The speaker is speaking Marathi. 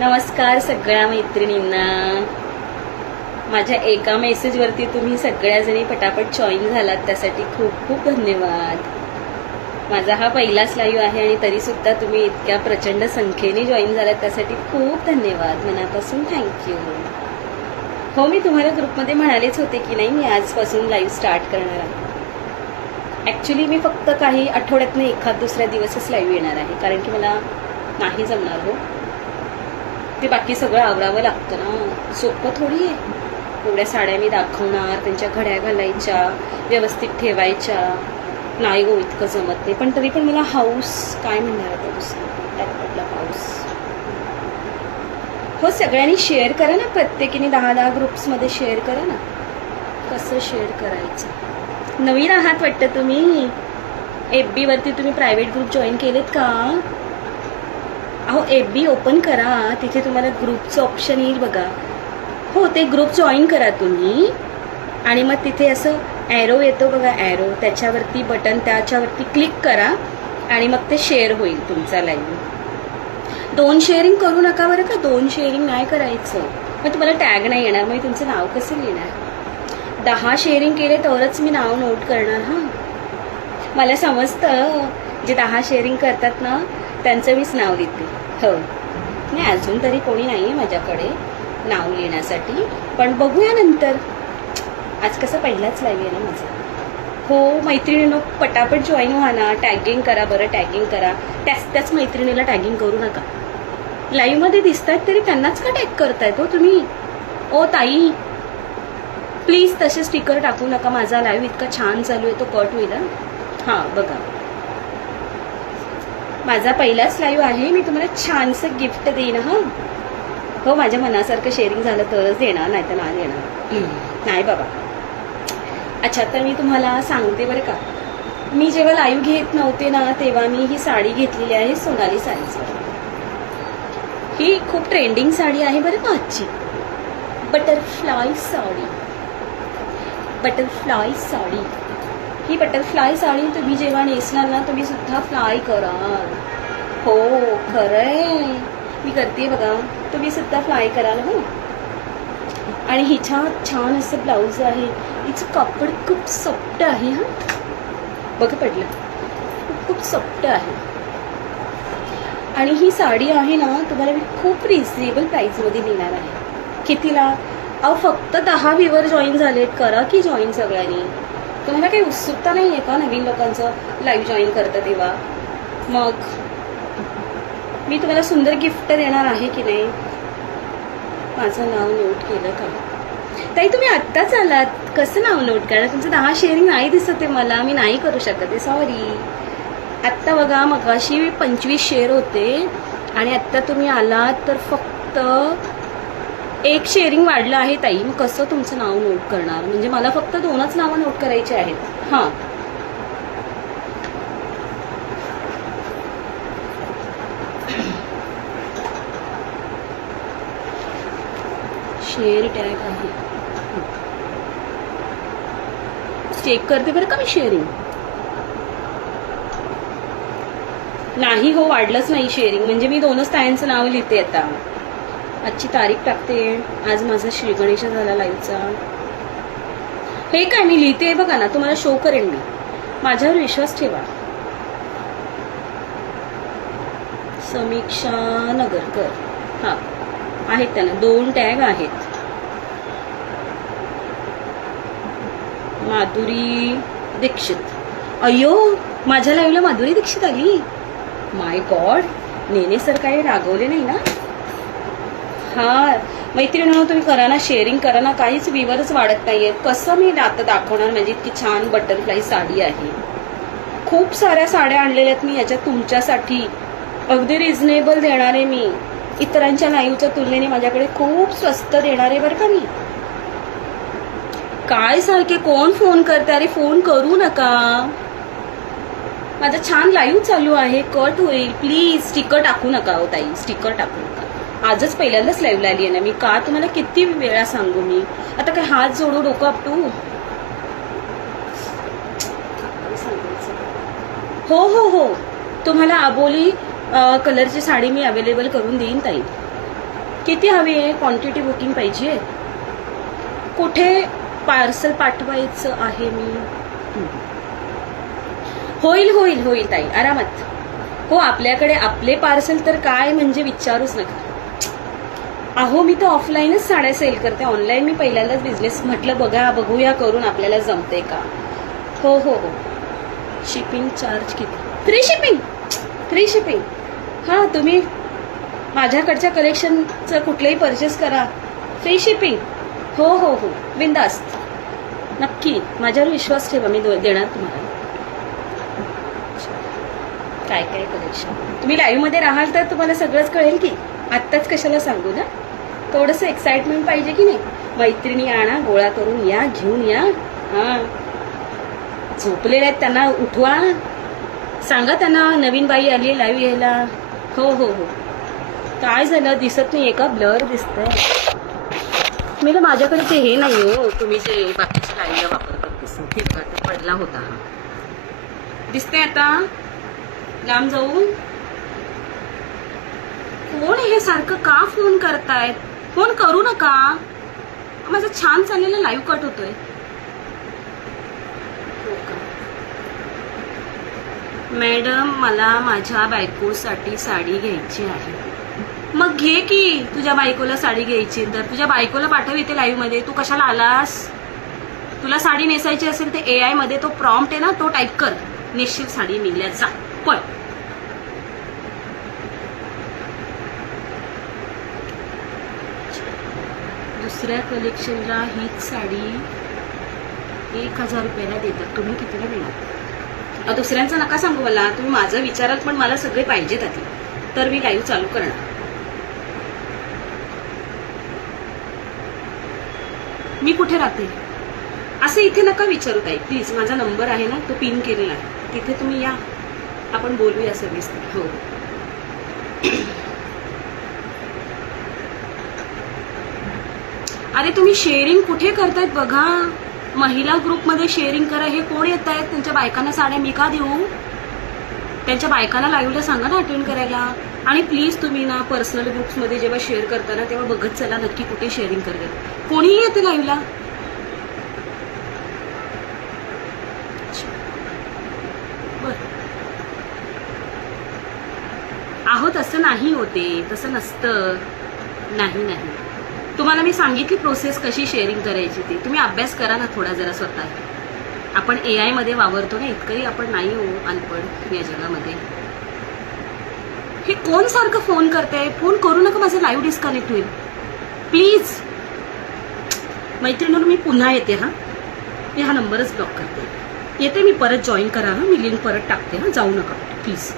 नमस्कार सगळ्या मैत्रिणींना. माझ्या एका मेसेजवरती तुम्ही सगळ्याजणी पटापट जॉईन झालात त्यासाठी खूप खूप धन्यवाद. माझा हा पहिलाच लाईव्ह आहे आणि तरी सुद्धा तुम्ही इतक्या प्रचंड संख्येने जॉईन झालात त्यासाठी खूप धन्यवाद. मनापासून थँक्यू. हो, मी तुम्हाला ग्रुपमध्ये म्हणालेच होते की नाही मी आजपासून लाईव्ह स्टार्ट करणार आहे. ऍक्च्युली मी फक्त काही आठवड्यातनं एखाद दुसऱ्या दिवसच लाईव्ह येणार आहे, कारण की मला नाही जमणार हो. ते बाकी सगळं आवरावं लागतं ना, सोपं थोडी आहे. एवढ्या साड्या मी दाखवणार, त्यांच्या घड्या घालायच्या, व्यवस्थित ठेवायच्या, नाही हो इतकं जमत नाही. पण तरी पण मला हाऊस काय म्हणणार आता दुसरा हाऊस. हो, सगळ्यांनी शेअर करा ना, प्रत्येकीने 10-10 ग्रुप्समध्ये शेअर करा ना. कसं शेअर करायचं? नवीन आहात वाटतं तुम्ही. FB वरती तुम्ही प्रायव्हेट ग्रुप जॉईन केलेत का? अहो, FB ओपन करा, तिथे तुम्हाला ग्रुपचं ऑप्शन येईल बघा. हो, ते ग्रुप जॉईन करा तुम्ही आणि मग तिथे असं ॲरो येतो बघा, ॲरो, त्याच्यावरती बटन, त्याच्यावरती क्लिक करा आणि मग ते शेअर होईल तुमचा लाईव्ह. 2 शेअरिंग करू नका बरं का. 2 शेअरिंग नाही करायचं, मग तुम्हाला टॅग नाही येणार, मग तुमचं नाव कसं लिहिणार? 10 शेअरिंग केले तरच मी नाव नोट करणार. हां, मला समजतं जे 10 शेअरिंग करतात ना त्यांचं मीच नाव लिहिते. हो, नाही अजून तरी कोणी नाही आहे माझ्याकडे नाव लिहिण्यासाठी, पण बघूया नंतर. आज कसं पहिलाच लाईव्ह आहे ना माझं. हो मैत्रिणींनो, पटापट जॉईन व्हा ना. टॅगिंग करा बरं, टॅगिंग करा. त्याच मैत्रिणीला टॅगिंग करू नका. लाईव्हमध्ये दिसतात तरी त्यांनाच का टॅग करतायत हो तुम्ही? ओ ताई, प्लीज तसे स्टिकर टाकू नका. माझा लाईव्ह इतका छान चालू आहे, तो कट होईल. हां बघा, माझा पहिलाच लाईव्ह आहे. मी तुम्हाला छानसं गिफ्ट देईन. हां हो, माझ्या मनासारखं शेअरिंग झालं तरच देणार, नाही तर नाही देणार. नाही बाबा. अच्छा, तर मी तुम्हाला सांगते बरं का, मी जेव्हा लाईव्ह घेत नव्हते ना तेव्हा मी ही साडी घेतलेली आहे, सोनाली साडीची. ही खूप ट्रेंडिंग साडी आहे बरं का आजची. Butterfly sari, butterfly sari. ही बटरफ्लाय साडी तुम्ही जेव्हा नेसणार ना तुम्ही सुद्धा फ्लाय कराल. हो खरंय, मी करते बघा, तुम्ही सुद्धा फ्लाय कराल. हो, आणि हिच्यात छान असं ब्लाऊज आहे. हिचं कापड खूप सॉफ्ट आहे. हा बघा पडलं, खूप सॉफ्ट आहे. आणि ही साडी आहे ना तुम्हाला मी खूप रिझनेबल प्राइसमध्ये देणार आहे. कितीला? अहो फक्त 10 व्ह्यूवर जॉईन झालेत. करा की जॉईन सगळ्यांनी. तुम्हाला काही उत्सुकता नाही आहे का नवीन लोकांचं लाईव्ह जॉईन करतं तेव्हा? मग मी तुम्हाला सुंदर गिफ्ट देणार आहे की नाही. माझं नाव नोट केलं का ताई? तुम्ही आत्ताच आलात, कसं नाव नोट करणार? तुमचं 10 शेअरिंग नाही दिसत आहे मला, मी नाही करू शकत आहे, सॉरी. आत्ता बघा, मगाशी 25 शेअर होते आणि आत्ता तुम्ही आलात तर फक्त 1 शेअरिंग वाढलं आहे ताई. मग कसं तुमचं नाव नोट करणार? म्हणजे मला फक्त 2च नावं नोट करायची आहेत. हां, शेअर टॅग आहे, चेक करते बरं का मी. शेअरिंग नाही हो, वाढलंच नाही शेअरिंग. म्हणजे मी 2च ताईंचं नाव लिहिते आता. आजची तारीख टाकते. आज माझा श्री गणेश झाला लाईव्हचा. हे काय मी लिहिते बघा ना, तुम्हाला शो करेन मी. माझ्यावर विश्वास ठेवा. समीक्षा नगरकर. हा आहेत, त्यांना 2 टॅग आहेत. माधुरी दीक्षित. अय्यो, माझ्या लाईव्हला माधुरी दीक्षित आली. माय गॉड, नेने सर काही रागवले नाही ना? हा मैत्रिणींनो, तुम्ही करा ना, शेअरिंग करा ना. काहीच व्ह्यूवरच वाढत नाहीये. कसं मी आता दाखवणार? म्हणजे इतकी छान बटरफ्लाय साडी आहे. खूप साऱ्या साड्या आणलेल्या आहेत मी याच्यात तुमच्यासाठी. अगदी रिझनेबल देणार आहे मी. इतरांच्या लाईव्हच्या तुलनेने माझ्याकडे खूप स्वस्त देणार आहे बरं का मी. काय सारखे कोण फोन करते? अरे फोन करू नका, माझा छान लाईव्ह चालू आहे, कट होईल. प्लीज स्टिकर टाकू नका हो ताई, स्टिकर टाकू नका. आजच पहिल्यांदाच लाईव्हला आली आहे ना मी. का तुम्हाला किती वेळा सांगू मी? आता काय हात जोडू, डोकं आपटू? हो हो हो, तुम्हाला अबोली कलरची साडी मी अवेलेबल करून देईन ताई. किती हवी आहे? क्वांटिटी बुकिंग पाहिजे? कुठे पार्सल पाठवायचं आहे मी? होईल होईल होईल ताई, आरामात. हो, आपल्याकडे आपले पार्सल तर काय म्हणजे विचारूच नका. अहो, मी तर ऑफलाईनच साड्या सेल करते. ऑनलाईन मी पहिल्यांदाच बिझनेस म्हटलं बघूया करून आपल्याला जमते का. हो हो हो. शिपिंग चार्ज किती? Free shipping. Free shipping. हां, तुम्ही माझ्याकडच्या कलेक्शनचं कुठलंही परचेस करा, फ्री शिपिंग. हो हो हो, बिंदास्त. नक्की माझ्यावर विश्वास ठेवा, मी देणार तुम्हाला. काय काय कलेक्शन. तुम्ही लाईव्ह मध्ये राहाल तर तुम्हाला सगळंच कळेल की. आत्ताच कशाला सांगू ना. थोडंसं एक्साइटमेंट पाहिजे की नाही. मैत्रिणी आणा, गोळा करून या, घेऊन या. हा, झोपलेले आहेत त्यांना उठवा, सांगा त्यांना नवीन बाई आली लाईव्ह यायला. हो हो हो. काय झालं, दिसत नाही का? ब्लर दिसतंय. मी तर माझ्याकडे ते हे नाही हो, तुम्ही जे बाकीच्या लाईव्हला वापरतात ते पडला होता हा. दिसतंय आता लांब जाऊन. कोण हे सारखं का फोन करतायत? फोन करू नका. माझा छान चाललेला लाईव्ह कट होतोय. मॅडम, मला माझ्या बायकोसाठी साडी घ्यायची आहे. मग घे की. तुझ्या बायकोला साडी घ्यायची तर तुझ्या बायकोला पाठव इथे लाईव्ह मध्ये. तू कशाला आलास? तुला साडी नेसायची असेल तर AI मध्ये तो प्रॉम्प्ट आहे ना, तो टाईप कर. निश्चित साडी मिळल्या जा. पण दुसऱ्या कलेक्शनला हीच साडी 1000 रुपयाला देतात. तुम्ही कितीला देणार? दुसऱ्यांचं नका सांगू मला. तुम्ही माझं विचाराल, पण मला सगळे पाहिजेत आधी, तर मी लाईव्ह चालू करणार. मी कुठे राहते असं इथे नका विचारू ताई प्लीज. माझा नंबर आहे ना, तो पिन केलेला आहे. तिथे तुम्ही या, आपण बोलूया सविस्तर. हो. अरे तुम्ही शेअरिंग कुठे करतायत बघा. महिला ग्रुपमध्ये शेअरिंग करा. हे कोण येत आहेत? त्यांच्या बायकांना साड्या मी का देऊ? त्यांच्या बायकांना लाईव्हला सांगा ना अटेंड करायला. आणि प्लीज तुम्ही ना पर्सनल ग्रुप्समध्ये जेव्हा शेअर करताना तेव्हा बघत चला नक्की कुठे शेअरिंग करतात. कोणीही येते लाईव्हला. आहो, तसं नाही होते, तसं नसतं. नाही नाही, तुम्हाला मी सांगितली प्रोसेस कशी शेअरिंग करायची ती. तुम्ही अभ्यास करा ना थोडा जरा स्वतः. आपण AI मध्ये वावरतो ना, इतकंही आपण नाही हो अनपढ या जगामध्ये. हे कोण सारखं फोन करते? फोन करू नका, माझं लाईव्ह डिस्कनेक्ट होईल प्लीज. मैत्रिणींनो, मी पुन्हा येते. मी हा नंबरच ब्लॉक करते. येते मी परत. जॉईन करा. मी लिंक परत टाकते. जाऊ नका प्लीज.